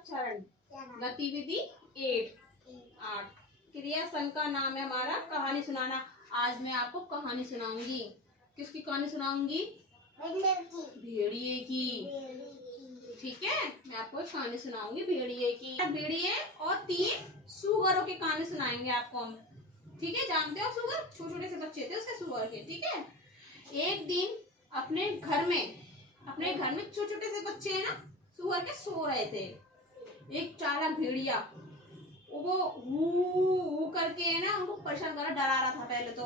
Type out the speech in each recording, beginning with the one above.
चरण। गतिविधि 8 क्रिया संघ का नाम है हमारा कहानी सुनाना। आज मैं आपको कहानी सुनाऊंगी। किसकी कहानी सुनाऊंगी? भेड़िए की। ठीक है, मैं आपको कहानी सुनाऊंगी भेड़िए की। भेड़िए और 3 सुअरों की कहानी सुनाएंगे आपको हम। ठीक है, जानते हो सुअर? छोटे छोटे से बच्चे थे उसके सुअर के। ठीक है, एक दिन अपने घर में छोटे छोटे से बच्चे है ना सुअर के सो रहे थे। एक चालाक भेड़िया वो वू करके है ना उनको परेशान कर डरा रहा था। पहले तो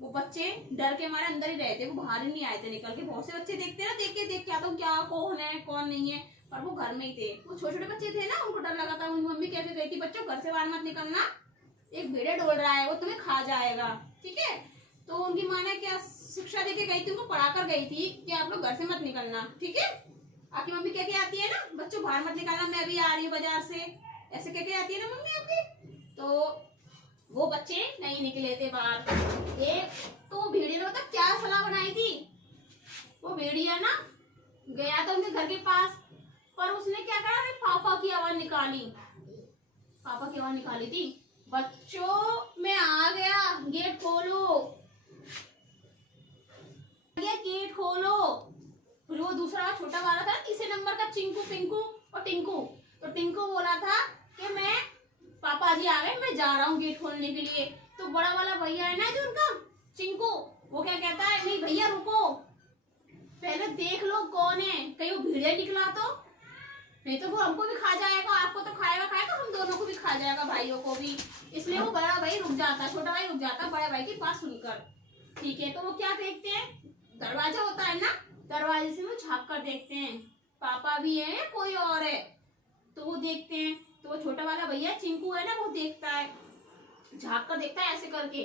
वो बच्चे डर के मारे अंदर ही रहे थे, वो बाहर ही नहीं आए थे निकल के। बहुत से बच्चे देखते हैं ना, देख के आता क्या कौन है कौन नहीं है, पर वो घर में ही थे। वो छोटे छोटे बच्चे थे ना, उनको डर लगा था। उनकी मम्मी कह के गई थी, बच्चों घर से बाहर मत निकलना, एक भेड़िया डोल रहा है, वो तुम्हें खा जाएगा। ठीक है, तो उनकी माँ ने क्या शिक्षा देके गई थी, उनको पढ़ा कर गई थी कि आप लोग घर से मत निकलना। ठीक है, आपकी मम्मी कह के आती है ना, बच्चों बाहर मत निकलना, मैं अभी आ रही हूँ बाजार से, ऐसे कह के आती है ना मम्मी आपकी। तो वो बच्चे नहीं निकले थे बाहर। तो भेड़िया ने क्या सलाह बनाई थी, वो भेड़िया ना गया था उनके घर के पास, पर उसने क्या करा, पापा की आवाज निकाली। पापा की आवाज निकाली थी, बच्चों मैं आ गया, गेट खोलो, गेट खोलो। फिर वो दूसरा छोटा वाला था, तीसरे नंबर का, चिंकू पिंकू और टिंकू। तो टिंकू बोला था कि मैं पापा जी आ गए, मैं जा रहा हूँ गेट खोलने के लिए। तो बड़ा वाला भैया है ना जो उनका चिंकू, वो क्या कहता है, नहीं भैया रुको, पहले देख लो कौन है, कहीं वो भेड़िया निकला तो नहीं तो वो हमको भी खा जाएगा, आपको तो खाएगा हम दोनों को भी खा जाएगा, भाइयों को भी। इसलिए वो बड़ा भाई रुक जाता, छोटा भाई रुक जाता बड़े भाई की बात सुनकर। ठीक है, तो वो क्या देखते हैं, दरवाजा होता है ना, दरवाजे से वो झाँक कर देखते हैं पापा भी है कोई और है। तो वो देखते हैं, तो वो छोटा वाला भैया चिंकू है ना, वो देखता है, झाँक कर देखता है ऐसे करके।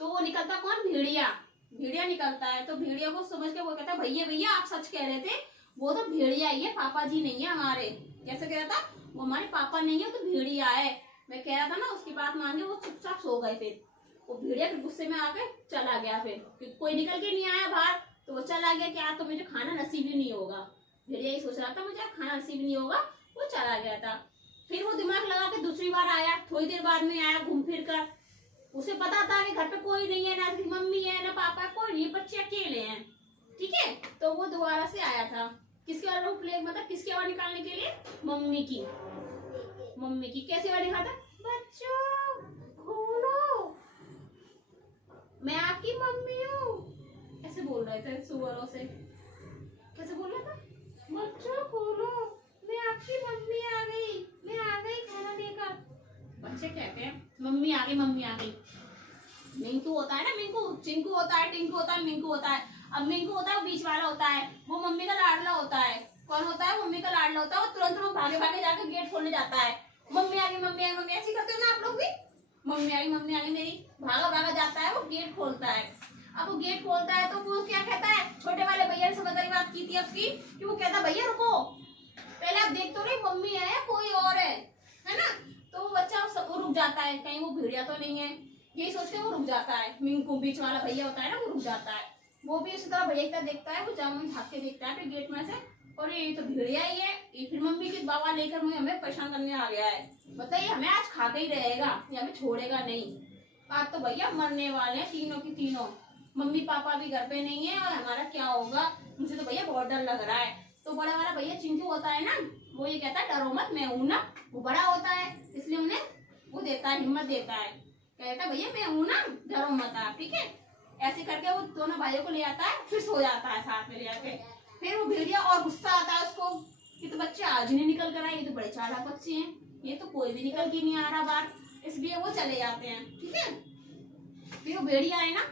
तो वो निकलता कौन, भेड़िया निकलता है। तो भेड़िया को समझ के वो कहता है, भैया भैया आप सच कह रहे थे, वो तो भेड़िया ही है, पापा जी नहीं है हमारे। कैसे कह रहा था, वो हमारे पापा नहीं है, वो तो भेड़िया है। मैं कह रहा था ना, उसकी बात मान के वो चुपचाप सो गए। फिर वो भेड़िया फिर गुस्से में आके चला गया, फिर कोई निकल के नहीं आया बाहर, तो वो चला गया कि आज तो मुझे खाना नसीब ही नहीं होगा। भेड़िया ही सोच रहा था मुझे खाना नसीब नहीं होगा, वो चला गया था। फिर वो दिमाग लगा के दूसरी बार आया, थोड़ी देर बाद में आया घूम फिर कर। उसे पता था कि घर पे कोई नहीं है, ना मम्मी है ना पापा, कोई नहीं, बच्चे अकेले हैं। ठीक है, तो वो दोबारा से आया था, किसके वाला मतलब किसकी आवाज निकालने के लिए, मम्मी की। कैसे आवाज निकालता, बच्चों खोलो, मैं आपकी मम्मी हूँ, ऐसे बोल रहे थे सुअरों से। कैसे बोल रहा था, बच्चों खोलो, मैं आपकी मम्मी आ गई खाना लेकर। बच्चे कहते हैं मम्मी आ गई। मिंकू होता है ना, चिंकू होता है, टिंकू होता है, मिंकू होता है। अब मिंकू होता है वो बीच वाला होता है, वो मम्मी का लाडला होता है। कौन होता है, मम्मी का लाडला होता है। वो तुरंत भागे भागे जाकर गेट खोलने जाता है, मम्मी आ गई, ऐसे करते हो ना आप लोग भी, मम्मी आ गई मेरी, भागा भागा जाता है, वो गेट खोलता है। अब वो गेट खोलता है तो वो क्या कहता है, छोटे वाले भैया ने समझदारी बात की थी आपकी, कि वो कहता भैया रुको, पहले आप देख तो रहे मम्मी है कोई और है ना। तो वो बच्चा वो रुक जाता है, कहीं वो भेड़िया तो नहीं है, यही सोच के वो रुक जाता है। मिंकू बीच वाला भैया होता है ना, वो रुक जाता है। वो भी उसी तरह भैया की तरह देखता है, वो जामुन झाँक के देखता है फिर गेट में से, और ये तो भेड़िया ही है, ये फिर मम्मी की बाबा लेकर मुझे हमें परेशान करने आ गया है, बताइए हमें आज खा के ही रहेगा, ये हमें छोड़ेगा नहीं। आज तो भैया मरने वाले हैं तीनों की तीनों, मम्मी पापा भी घर पे नहीं है, और हमारा क्या होगा, मुझे तो भैया बहुत डर लग रहा है। तो बड़ा वाला भैया चिंटू होता है ना, वो ये कहता है डरो मत, मैं हूं ना। वो बड़ा होता है इसलिए उन्हें वो देता है, हिम्मत देता है, कहता भैया मैं हूं ना, डरो मत आप। ठीक है, ऐसे करके वो दोनों भाइयों को ले आता है, फिर सो जाता है साथ में ले आके। फिर वो भेड़िया और गुस्सा आता है उसको कि तो बच्चे आज नहीं निकल कर आए, ये तो बड़े चालाक बच्चे हैं, ये तो कोई भी निकल के नहीं आ रहा बाहर, इसलिए वो चले जाते हैं। ठीक है, फिर वो भेड़िया है ना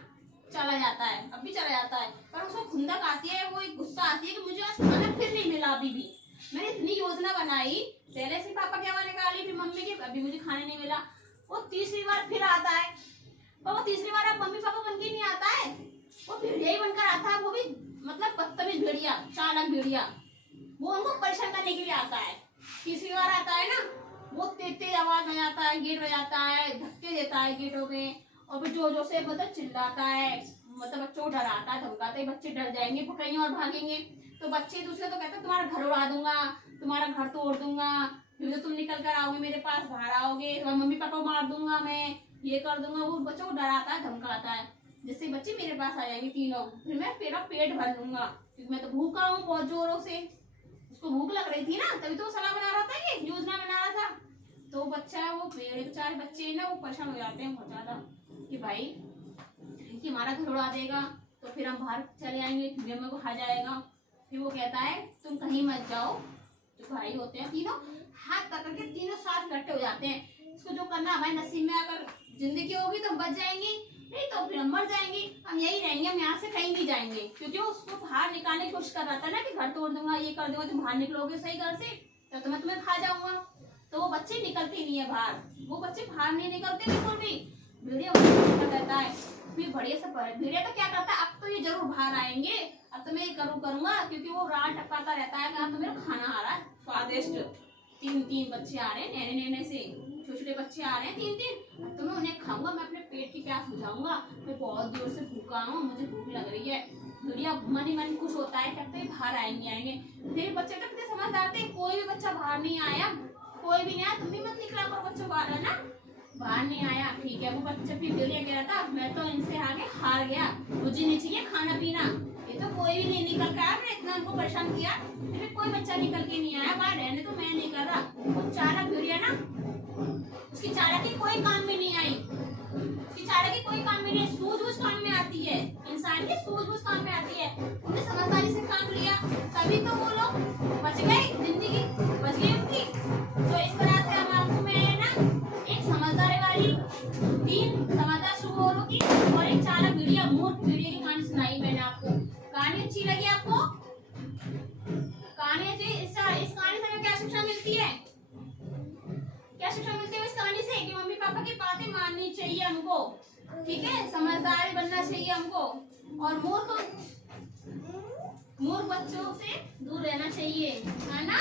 चला जाता है, अब भी चला जाता है, पर उसको खुंदक आती है, वो एक गुस्सा आती है कि मुझे आज खाना फिर नहीं मिला। अभी भी मैंने इतनी योजना बनाई, पहले से पापा की आवाज निकाली, फिर मम्मी की, अभी मुझे खाने नहीं मिला। वो तीसरी बार फिर आता है, पर वो तीसरी बार अब मम्मी पापा बन के नहीं आता है, वो भेड़िया ही बनकर आता है, वो भी मतलब बदतमीज भेड़िया, चालाक भेड़िया, वो उनको परेशान करने के लिए आता है। तीसरी बार आता है ना, वो तेज आवाज बजाता है, गेट बजाता है, धक्के देता है गेटों में, और फिर जोर से मतलब चिल्लाता है, मतलब बच्चों को डराता है, धमकाता है, बच्चे डर जाएंगे, कहीं और भागेंगे। तो बच्चे दूसरे तो कहते हैं तुम्हारा घर उड़ा दूंगा, तुम्हारा घर तोड़ दूंगा, फिर तो तुम निकल कर आओगे मेरे पास, बाहर आओगे, तुम्हारे मम्मी पापा को मार दूंगा मैं, ये कर दूंगा। वो बच्चों को डराता है, धमकाता है, जिससे बच्चे मेरे पास आ जाएंगे तीनों, फिर मैं तेरा पेट भर लूंगा, क्योंकि मैं तो भूखा हूँ बहुत जोरों से। उसको भूख लग रही थी ना, तभी तो वो सलाह बना रहा था, ये योजना बना रहा था। तो बच्चा, वो मेरे बेचारे बच्चे ना, वो परेशान हो जाते हैं बहुत ज्यादा कि भाई कि हमारा घर उड़ा देगा, तो फिर हम बाहर चले आएंगे, फिर हमें को खा जाएगा। फिर वो कहता है तुम कहीं मत जाओ। जो भाई होते हैं तीनों हाथ पकड़ के तीनों साथ इकट्ठे हो जाते हैं, इसको जो करना हमारे नसीब में, अगर जिंदगी होगी तो बच जाएंगी, नहीं तो फिर हम मर जाएंगे, हम यही रहेंगे, हम यहाँ से कहीं नहीं जाएंगे। क्योंकि वो उसको बाहर निकालने की कोशिश कर रहा था ना कि घर तोड़ दूंगा, ये कर दूंगा, तुम बाहर निकलोगे सही घर से तो मैं तुम्हें खा जाऊंगा। तो वो बच्चे निकलते नहीं है बाहर, वो बच्चे बाहर नहीं निकलते बिल्कुल भी। भेड़िया रहता है, फिर बढ़िया से भेड़िया तो क्या करता है, अब तो ये जरूर बाहर आएंगे, अब तो मैं ये करूंगा, क्योंकि वो रात टपकाता रहता है कि तो मेरा खाना आ रहा है स्वादिष्ट। तीन बच्चे आ रहे हैं नैने नैने से, छोटे छोटे बच्चे आ रहे हैं तीन, अब तो मैं उन्हें खाऊंगा, मैं अपने पेट की प्यास बुझाऊंगा, मैं बहुत जोर से भूखा हूँ, मुझे भूख लग रही है। भेड़िया मन ही मन खुश होता है, कहते बाहर आएंगे। फिर बच्चे तो कितने समझदार थे, कोई भी बच्चा बाहर नहीं आया, कोई भी नहीं आया, तुम भी मत निकला करो बच्चों बाहर, है ना, बाहर नहीं आया, ठीक है। वो बच्चा फिर भेड़िया कह रहा था मैं तो इनसे आगे हार गया, मुझे नहीं चाहिए खाना पीना, ये तो कोई भी नहीं निकल कर आया, मैंने इतना उनको परेशान किया, फिर कोई बच्चा निकल के नहीं आया बाहर, रहने तो मैं नहीं कर रहा। वो चालाक भेड़िया ना, उसकी चालाकी कोई काम में नहीं आई, उसकी चालाकी कोई काम में नहीं, सूझबूझ काम में आती है, इंसान की सूझबूझ काम में आती है। उन्हें समझदारी से काम लिया, तभी तो वो लोग बच गए, जिंदगी बच गई उनकी। तो इस तरह से हम आपको मैं ना एक समझदारी वाली, तीन समझदार शुरू की और एक चालाक भेड़िया, मूर्ख भेड़िया की कहानी सुनाई मैंने आपको। कहानी अच्छी लगी आपको? कहानी अच्छी, इस कहानी से हमें क्या शिक्षा मिलती है? क्या शिक्षा मिलती है इस कहानी से? कि मम्मी पापा की बातें माननी चाहिए हमको, ठीक है, समझदार बनना चाहिए हमको, और मूर्ख बच्चों से दूर रहना चाहिए, है ना।